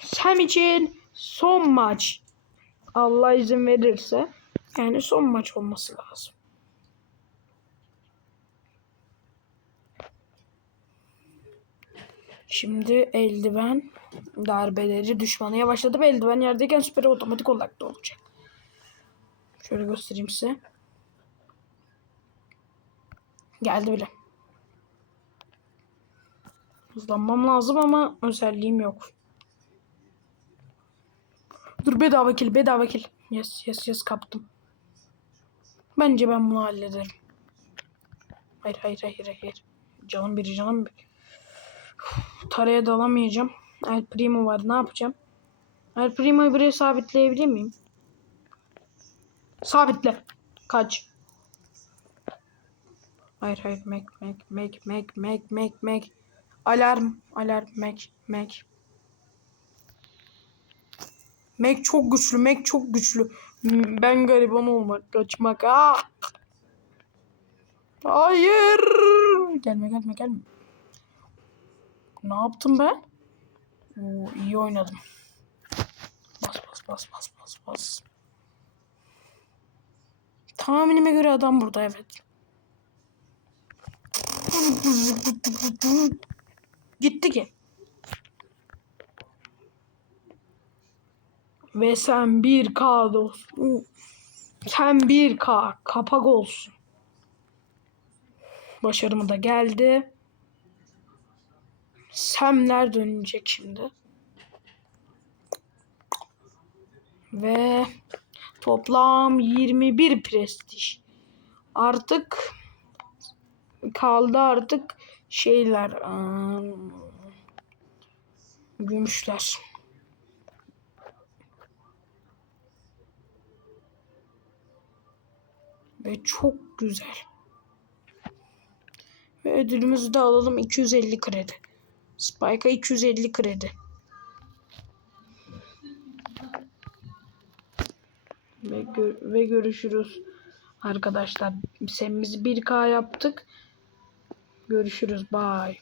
Sam için son maç. Allah izin verirse. Yani son maç olması lazım. Şimdi eldiven darbeleri düşmanı yavaşladı ve eldiven yerdeyken süper otomatik olarak da olacak. Şöyle göstereyim size. Geldi bile. Hızlanmam lazım ama özelliğim yok. Dur, bedava kill, bedava kill. Yes kaptım. Bence ben bunu hallederim. Hayır. Canım bir. Taraya dalamayacağım. El Primo var, ne yapacağım? El Primo'yu buraya sabitleyebilir miyim? Sabitle. Kaç. Hayır. Mac. Alarm. Mac. Mac çok güçlü. Ben gariban olmak, kaçmak. Ah! Hayır. Gelme. Ne yaptım ben? Oo, iyi oynadım. Bas. Tahminime göre adam burada, evet. Gitti ki. Ve sen 1K olsun. Sen 1K kapak olsun. Başarımı da geldi. Samler dönecek şimdi. Ve toplam 21 prestij. Artık kaldı şeyler. Gümüşler. Ve çok güzel. Ve ödülümüzü de alalım, 250 kredi. Spike'a 250 kredi. Ve görüşürüz arkadaşlar. Biz 1K yaptık. Görüşürüz. Bye.